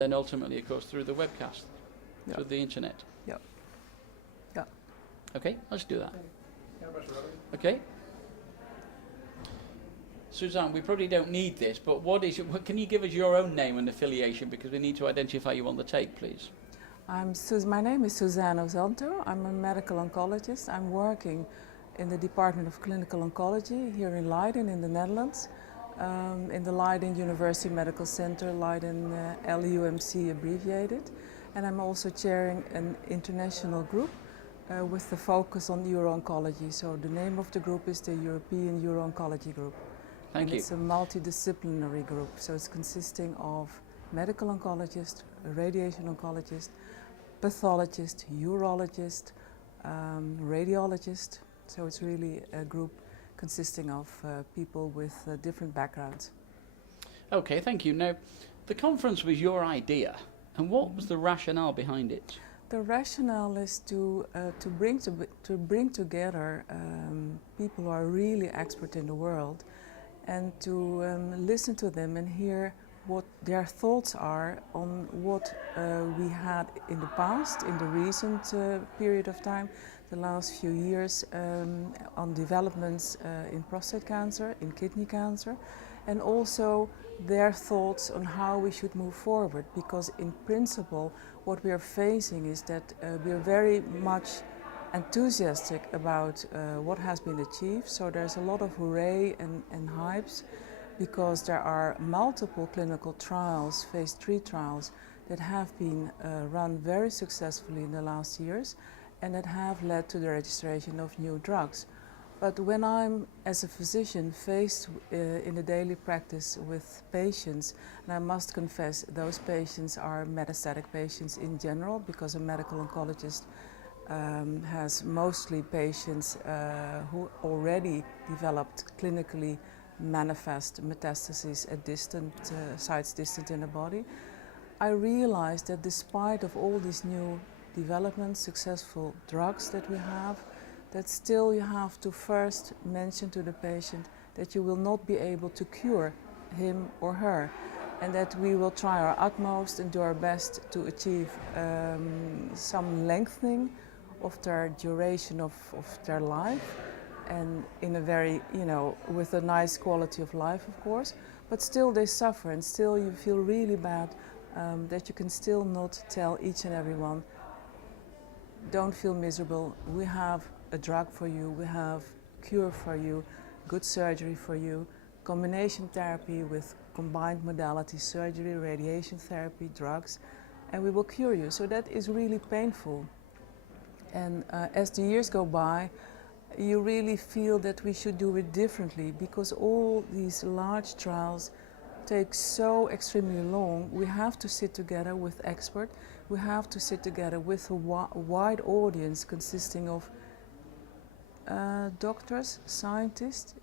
then ultimately, of course, through the webcast, through the internet. Yeah. Yeah. Okay, let's do that. Okay. Suzanne, we probably don't need this, but can you give us your own name and affiliation, because we need to identify you on the tape, please? My name is Suzanne Ozanto. I'm a medical oncologist. I'm working in the Department of Clinical Oncology here in Leiden in the Netherlands, in the Leiden University Medical Center, Leiden LUMC abbreviated. And I'm also chairing an international group with the focus on uro-oncology. So the name of the group is the European Uro-Oncology Group. Thank you. It's a multidisciplinary group, so it's consisting of medical oncologists, radiation oncologists, pathologist, urologist, radiologist. So it's really a group consisting of people with different backgrounds. Okay, thank you. Now, the conference was your idea, and what was the rationale behind it? The rationale is to bring together people who are really expert in the world, and to listen to them and hear what their thoughts are on what we had in the past, in the recent period of time, the last few years, on developments in prostate cancer, in kidney cancer, and also their thoughts on how we should move forward. Because in principle, what we are facing is that we are very much enthusiastic about what has been achieved. So there's a lot of hooray and hypes, because there are multiple clinical trials, phase 3 trials, that have been run very successfully in the last years and that have led to the registration of new drugs. But when I'm, as a physician, faced in the daily practice with patients, and I must confess those patients are metastatic patients in general, because a medical oncologist has mostly patients who already developed clinically manifest metastases at distant sites distant in the body. I realized that despite of all these new developments, successful drugs that we have, that still you have to first mention to the patient that you will not be able to cure him or her, and that we will try our utmost and do our best to achieve some lengthening of their duration of their life, and in a very, with a nice quality of life, of course, but still they suffer, and still you feel really bad that you can still not tell each and every one, don't feel miserable, we have a drug for you, we have cure for you, good surgery for you, combination therapy with combined modality, surgery, radiation therapy, drugs, and we will cure you. So that is really painful. And as the years go by, you really feel that we should do it differently, because all these large trials take so extremely long. We have to sit together with experts, we have to sit together with a wide audience consisting of doctors, scientists,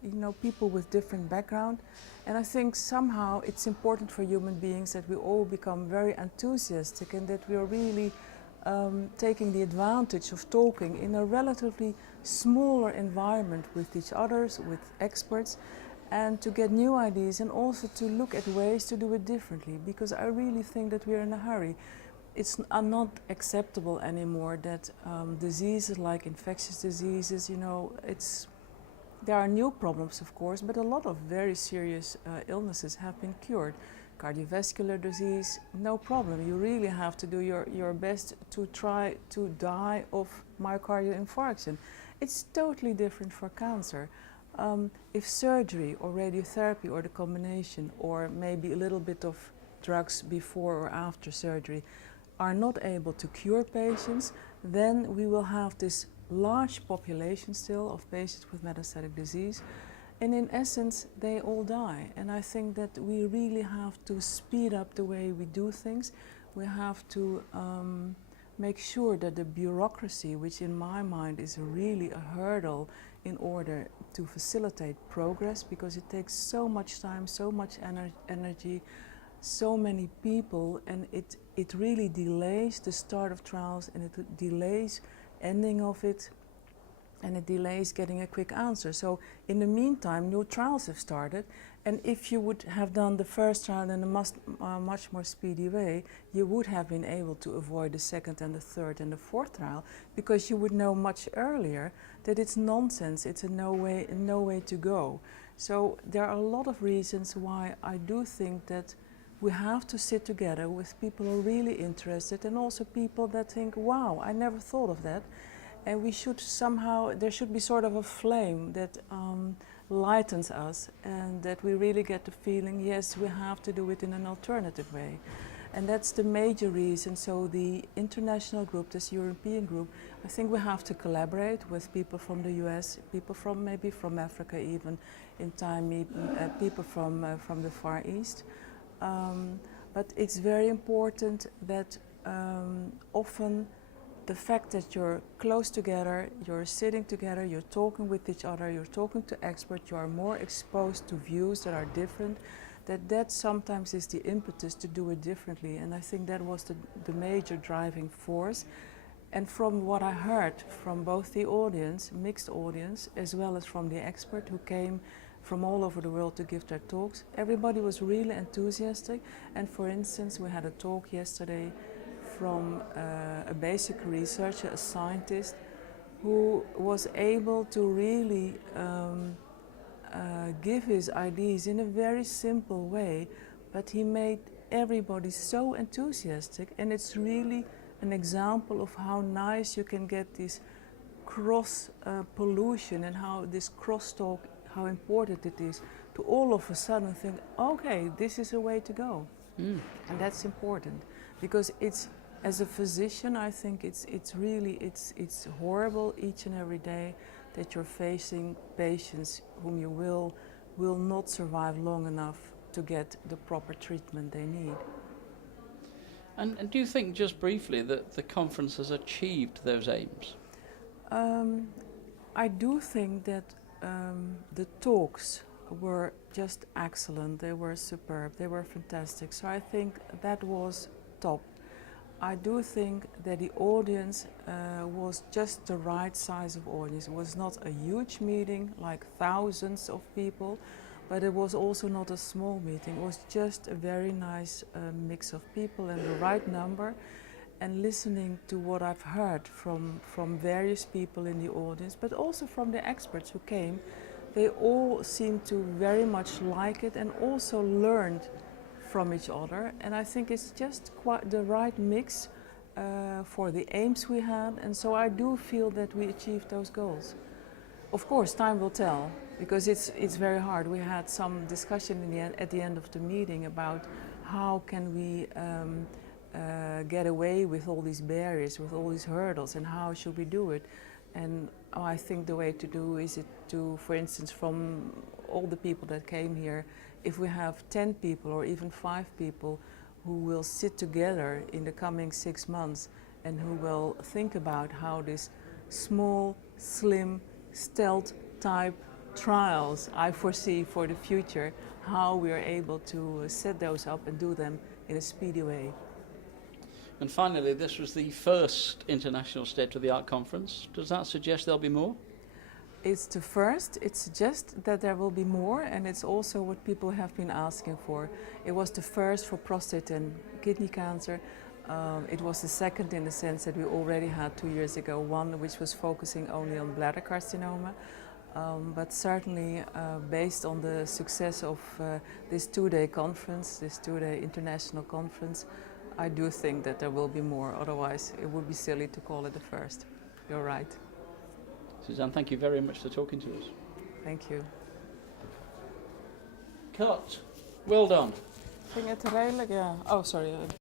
people with different background. And I think somehow it's important for human beings that we all become very enthusiastic, and that we are really taking the advantage of talking in a relatively smaller environment with each other, with experts, and to get new ideas, and also to look at ways to do it differently, because I really think that we're in a hurry. It's not acceptable anymore that diseases like infectious diseases, there are new problems, of course, but a lot of very serious illnesses have been cured. Cardiovascular disease, no problem. You really have to do your best to try to die of myocardial infarction. It's totally different for cancer. If surgery or radiotherapy or the combination, or maybe a little bit of drugs before or after surgery, are not able to cure patients, then we will have this large population still of patients with metastatic disease. And in essence, they all die. And I think that we really have to speed up the way we do things. We have to make sure that the bureaucracy, which in my mind is really a hurdle in order to facilitate progress, because it takes so much time, so much energy, so many people, and it really delays the start of trials, and it delays ending of it, and it delays getting a quick answer. So in the meantime, new trials have started, And if you would have done the first trial in a much more speedy way, you would have been able to avoid the second and the third and the fourth trial, because you would know much earlier that it's nonsense, it's a no way to go. So there are a lot of reasons why I do think that we have to sit together with people who are really interested, and also people that think, wow, I never thought of that. And we should somehow, there should be sort of a flame that lightens us, and that we really get the feeling, yes, we have to do it in an alternative way. And that's the major reason. So the international group, this European group, I think we have to collaborate with people from the US, people from maybe from Africa even, in time people from the Far East. But it's very important that often the fact that you're close together, you're sitting together, you're talking with each other, you're talking to experts, you are more exposed to views that are different, that sometimes is the impetus to do it differently. And I think that was the major driving force. And from what I heard from both the audience, mixed audience, as well as from the expert who came from all over the world to give their talks, everybody was really enthusiastic. And for instance, we had a talk yesterday from a basic researcher, a scientist, who was able to really give his ideas in a very simple way, but he made everybody so enthusiastic. And it's really an example of how nice you can get this cross pollution, and how this crosstalk, how important it is to all of a sudden think, okay, this is a way to go. And that's important, because it's, as a physician, I think it's really horrible each and every day that you're facing patients whom you will not survive long enough to get the proper treatment they need. And do you think, just briefly, that the conference has achieved those aims? I do think that the talks were just excellent. They were superb. They were fantastic. So I think that was top. I do think that the audience was just the right size of audience. It was not a huge meeting, like thousands of people, but it was also not a small meeting. It was just a very nice mix of people and the right number. And listening to what I've heard from various people in the audience, but also from the experts who came, they all seemed to very much like it and also learned from each other. And I think it's just quite the right mix for the aims we had. And so I do feel that we achieved those goals. Of course, time will tell, because it's very hard. We had some discussion at the end of the meeting about how can we get away with all these barriers, with all these hurdles, and how should we do it. And I think the way to do is to, for instance, from all the people that came here, if we have 10 people or even 5 people who will sit together in the coming 6 months and who will think about how this small, slim, stealth type trials I foresee for the future, how we are able to set those up and do them in a speedy way. And finally, this was the first International State of the Art Conference. Does that suggest there'll be more? It's the first. It suggests that there will be more, and it's also what people have been asking for. It was the first for prostate and kidney cancer. It was the second in the sense that we already had 2 years ago one which was focusing only on bladder carcinoma. But certainly based on the success of this 2-day conference, this 2-day international conference, I do think that there will be more. Otherwise, it would be silly to call it the first. You're right. Suzanne, thank you very much for talking to us. Thank you. Cut. Well done. Ging het redelijk? Ja. Oh, sorry.